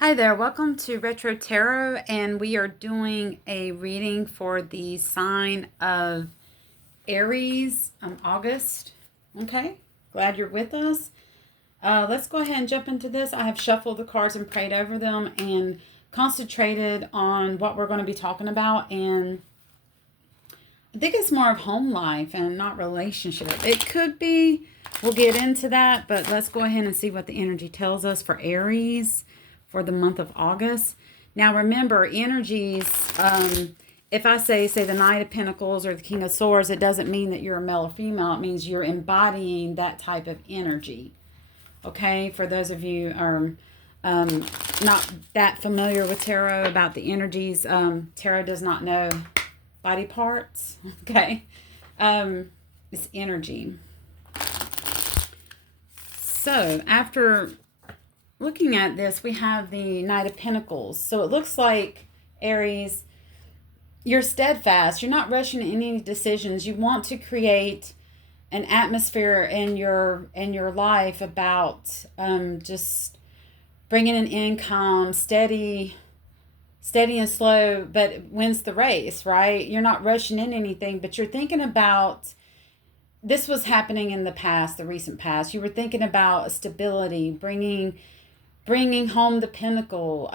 Hi there, welcome to Retro Tarot, and we are doing a reading for the sign of Aries, August. Okay, glad you're with us. Let's go ahead and jump into this. I have shuffled the cards and prayed over them and concentrated on what we're going to be talking about. And I think it's more of home life and not relationship. It could be, we'll get into that, but let's go ahead and see what the energy tells us for Aries for the month of August. Now remember, energies, if I say the Knight of Pentacles or the King of Swords, it doesn't mean that you're a male or female. It means you're embodying that type of energy. Okay, for those of you who are not that familiar with tarot about the energies, tarot does not know body parts. Okay, it's energy. So after looking at this, we have the Knight of Pentacles. So it looks like, Aries, you're steadfast. You're not rushing any decisions. You want to create an atmosphere in your life about just bringing an income, steady and slow, but it wins the race, right? You're not rushing in anything, but you're thinking about, this was happening in the past, the recent past. You were thinking about stability, bringing home the pinnacle.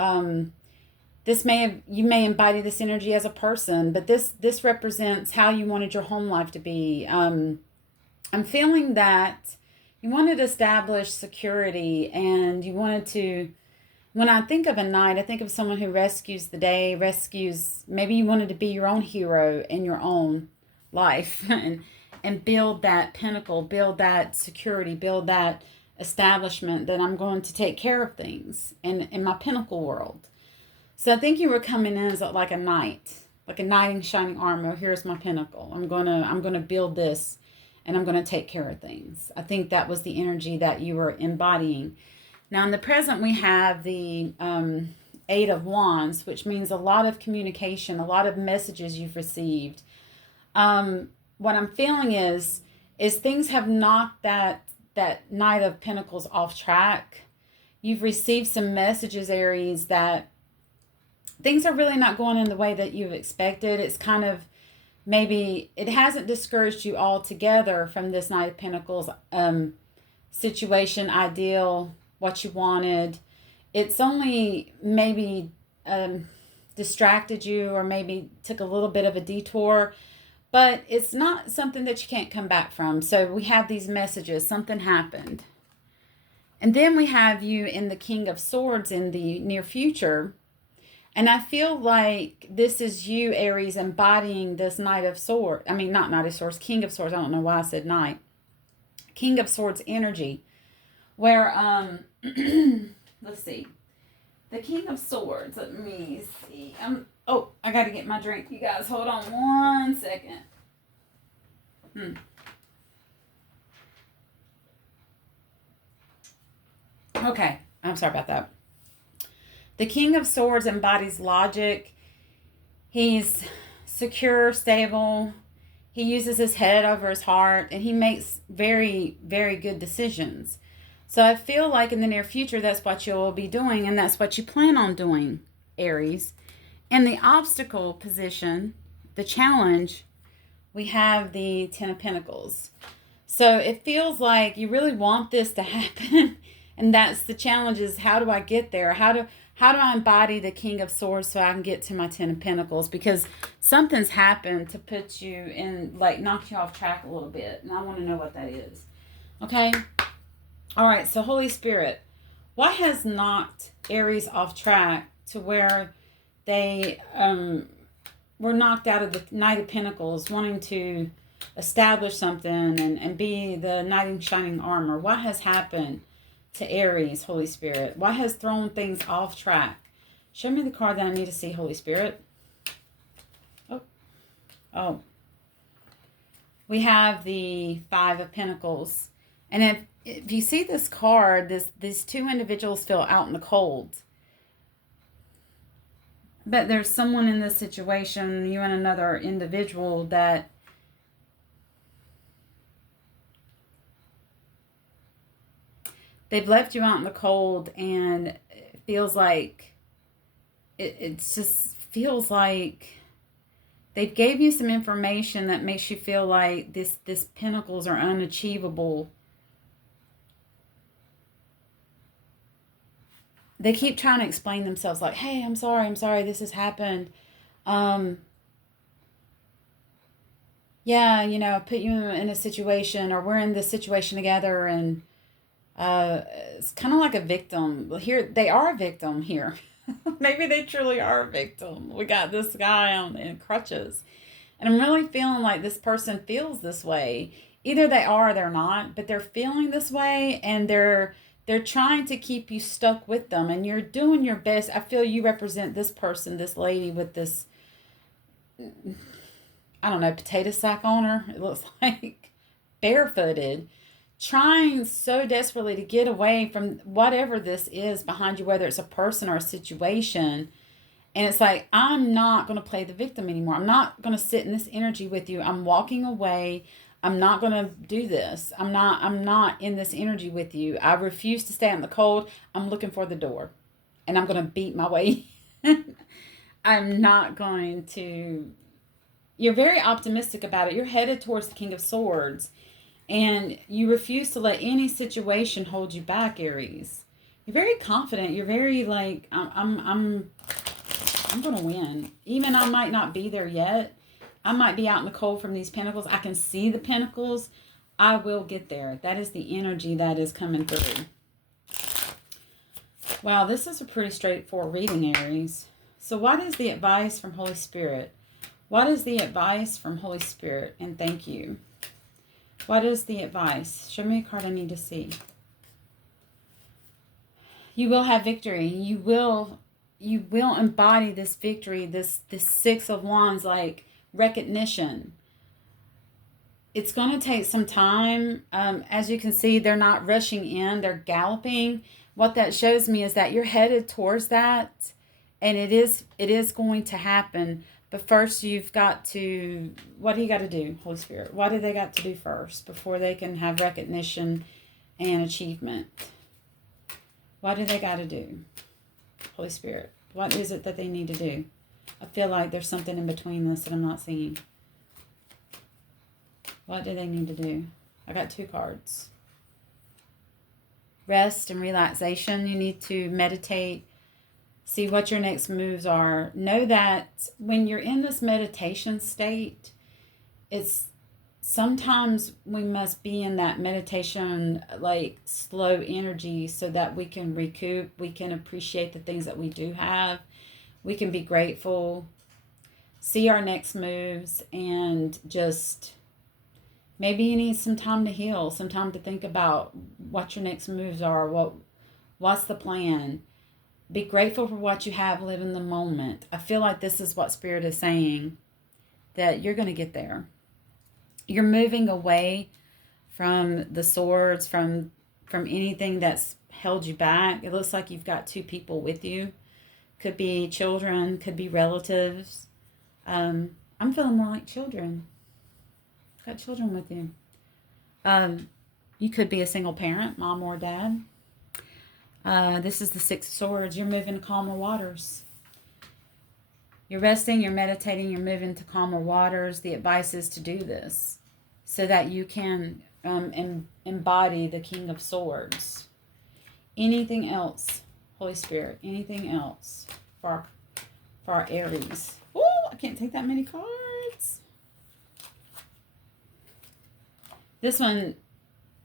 You may embody this energy as a person, but this represents how you wanted your home life to be. I'm feeling that you wanted to establish security, and you wanted to. When I think of a knight, I think of someone who rescues the day, maybe you wanted to be your own hero in your own life and build that pinnacle, build that security, build that establishment that I'm going to take care of things in my pinnacle world. So I think you were coming in as like a knight in shining armor. Here's my pinnacle. I'm gonna build this, and I'm gonna take care of things. I think that was the energy that you were embodying. Now in the present, we have the Eight of Wands, which means a lot of communication, a lot of messages you've received. What I'm feeling is things have knocked that Knight of Pentacles off track. You've received some messages, Aries, that things are really not going in the way that you've expected. It's kind of, maybe it hasn't discouraged you altogether from this Knight of Pentacles situation, ideal, what you wanted. It's only maybe distracted you, or maybe took a little bit of a detour, but it's not something that you can't come back from. So we have these messages, something happened. And then we have you in the King of Swords in the near future. And I feel like this is you, Aries, embodying this Knight of Swords. I mean, not Knight of Swords, King of Swords. I don't know why I said Knight. King of Swords energy. Where, let's see. The King of Swords, let me see. I got to get my drink. You guys, hold on 1 second. Okay, I'm sorry about that. The King of Swords embodies logic. He's secure, stable. He uses his head over his heart, and he makes very, very good decisions. So I feel like in the near future, that's what you'll be doing, and that's what you plan on doing, Aries. In the obstacle position, the challenge, we have the Ten of Pentacles. So it feels like you really want this to happen, and that's the challenge, is how do I get there? How do I embody the King of Swords so I can get to my Ten of Pentacles? Because something's happened to put you in, like, knock you off track a little bit, and I want to know what that is. Okay? All right, so Holy Spirit, what has knocked Aries off track to where they were knocked out of the Knight of Pentacles, wanting to establish something and be the knight in shining armor? What has happened to Aries, Holy Spirit? What has thrown things off track? Show me the card that I need to see, Holy Spirit. Oh. We have the Five of Pentacles. And if you see this card, these two individuals feel out in the cold. But there's someone in this situation, you and another individual, that they've left you out in the cold, and feels like it just feels like they gave you some information that makes you feel like this pentacles are unachievable. They keep trying to explain themselves like, hey, I'm sorry, this has happened. Yeah, put you in a situation, or we're in this situation together, and it's kind of like a victim. Here, they are a victim here. Maybe they truly are a victim. We got this guy on in crutches. And I'm really feeling like this person feels this way. Either they are or they're not, but they're feeling this way, and they're trying to keep you stuck with them, and you're doing your best. I feel you represent this person, this lady with this, I don't know, potato sack on her. It looks like barefooted, trying so desperately to get away from whatever this is behind you, whether it's a person or a situation. And it's like, I'm not going to play the victim anymore. I'm not going to sit in this energy with you. I'm walking away. I'm not going to do this. I'm not in this energy with you. I refuse to stay out in the cold. I'm looking for the door, and I'm going to beat my way. I'm not going to. You're very optimistic about it. You're headed towards the King of Swords, and you refuse to let any situation hold you back, Aries. You're very confident. You're very like, I'm going to win. Even I might not be there yet. I might be out in the cold from these pentacles. I can see the pentacles. I will get there. That is the energy that is coming through. Wow, this is a pretty straightforward reading, Aries. So what is the advice from Holy Spirit? What is the advice from Holy Spirit? And thank you. What is the advice? Show me a card I need to see. You will have victory. You will embody this victory, this Six of Wands, like recognition. It's going to take some time. As you can see, they're not rushing in. They're galloping. What that shows me is that you're headed towards that, and it is going to happen. But first, you've got to, what do you got to do, Holy Spirit? What do they got to do first before they can have recognition and achievement? What do they got to do, Holy Spirit? What is it that they need to do? I feel like there's something in between this that I'm not seeing. What do they need to do? I got 2 cards. Rest and relaxation. You need to meditate. See what your next moves are. Know that when you're in this meditation state, it's sometimes we must be in that meditation, like slow energy, so that we can recoup. We can appreciate the things that we do have. We can be grateful. See our next moves, and just maybe you need some time to heal, some time to think about what your next moves are. What's the plan? Be grateful for what you have. Live in the moment. I feel like this is what Spirit is saying, that you're going to get there. You're moving away from the swords, from anything that's held you back. It looks like you've got 2 people with you. Could be children, could be relatives. I'm feeling more like children. Got children with you. You could be a single parent, mom or dad. This is the 6 of Swords. You're moving to calmer waters. You're resting, you're meditating, you're moving to calmer waters. The advice is to do this so that you can embody the King of Swords. Anything else, Holy Spirit? Anything else for our Aries? Oh, I can't take that many cards. This one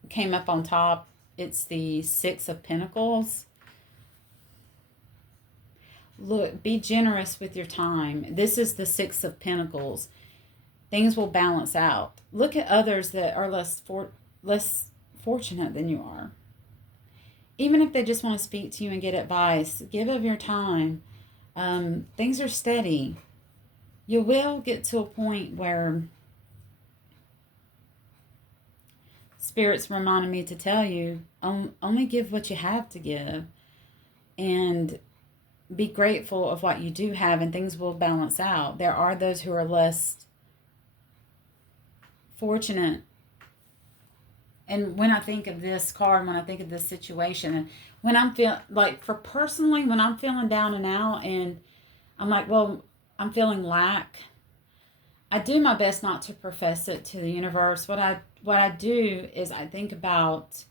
came up on top. It's the 6 of Pentacles. Look, be generous with your time. This is the 6 of Pentacles. Things will balance out. Look at others that are less fortunate than you are. Even if they just want to speak to you and get advice, give of your time. Things are steady. You will get to a point where Spirit's reminding me to tell you, only give what you have to give, and be grateful of what you do have, and things will balance out. There are those who are less fortunate And when I think of this card, when I think of this situation, and when I'm feeling like, for personally, when I'm feeling down and out, and I'm like, well, I'm feeling lack, I do my best not to profess it to the universe. What I do is I think about,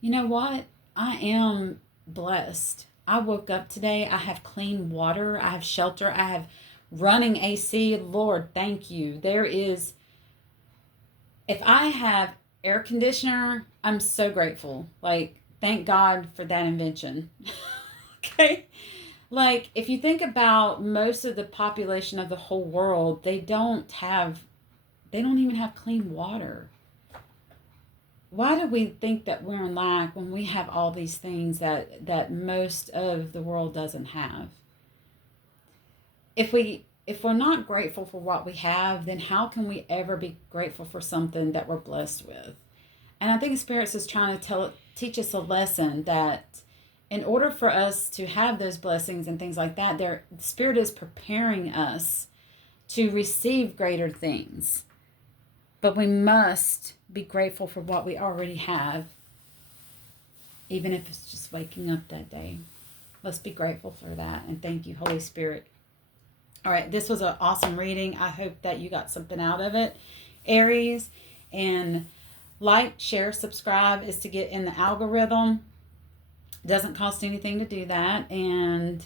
you know what? I am blessed. I woke up today. I have clean water. I have shelter. I have running AC. Lord, thank you. If I have air conditioner, I'm so grateful. Like, thank God for that invention. Okay? Like, if you think about most of the population of the whole world, they don't even have clean water. Why do we think that we're in lack when we have all these things that most of the world doesn't have? If we're not grateful for what we have, then how can we ever be grateful for something that we're blessed with? And I think Spirits is trying to teach us a lesson that in order for us to have those blessings and things like that, Spirit is preparing us to receive greater things. But we must be grateful for what we already have, even if it's just waking up that day. Let's be grateful for that. And thank you, Holy Spirit. All right, this was an awesome reading. I hope that you got something out of it, Aries. And like, share, subscribe is to get in the algorithm. It doesn't cost anything to do that. And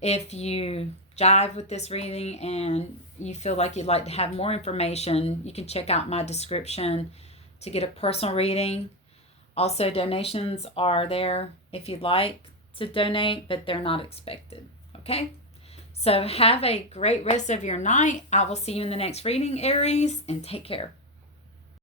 if you jive with this reading and you feel like you'd like to have more information, you can check out my description to get a personal reading. Also, donations are there if you'd like to donate, but they're not expected. Okay? So have a great rest of your night. I will see you in the next reading, Aries, and take care.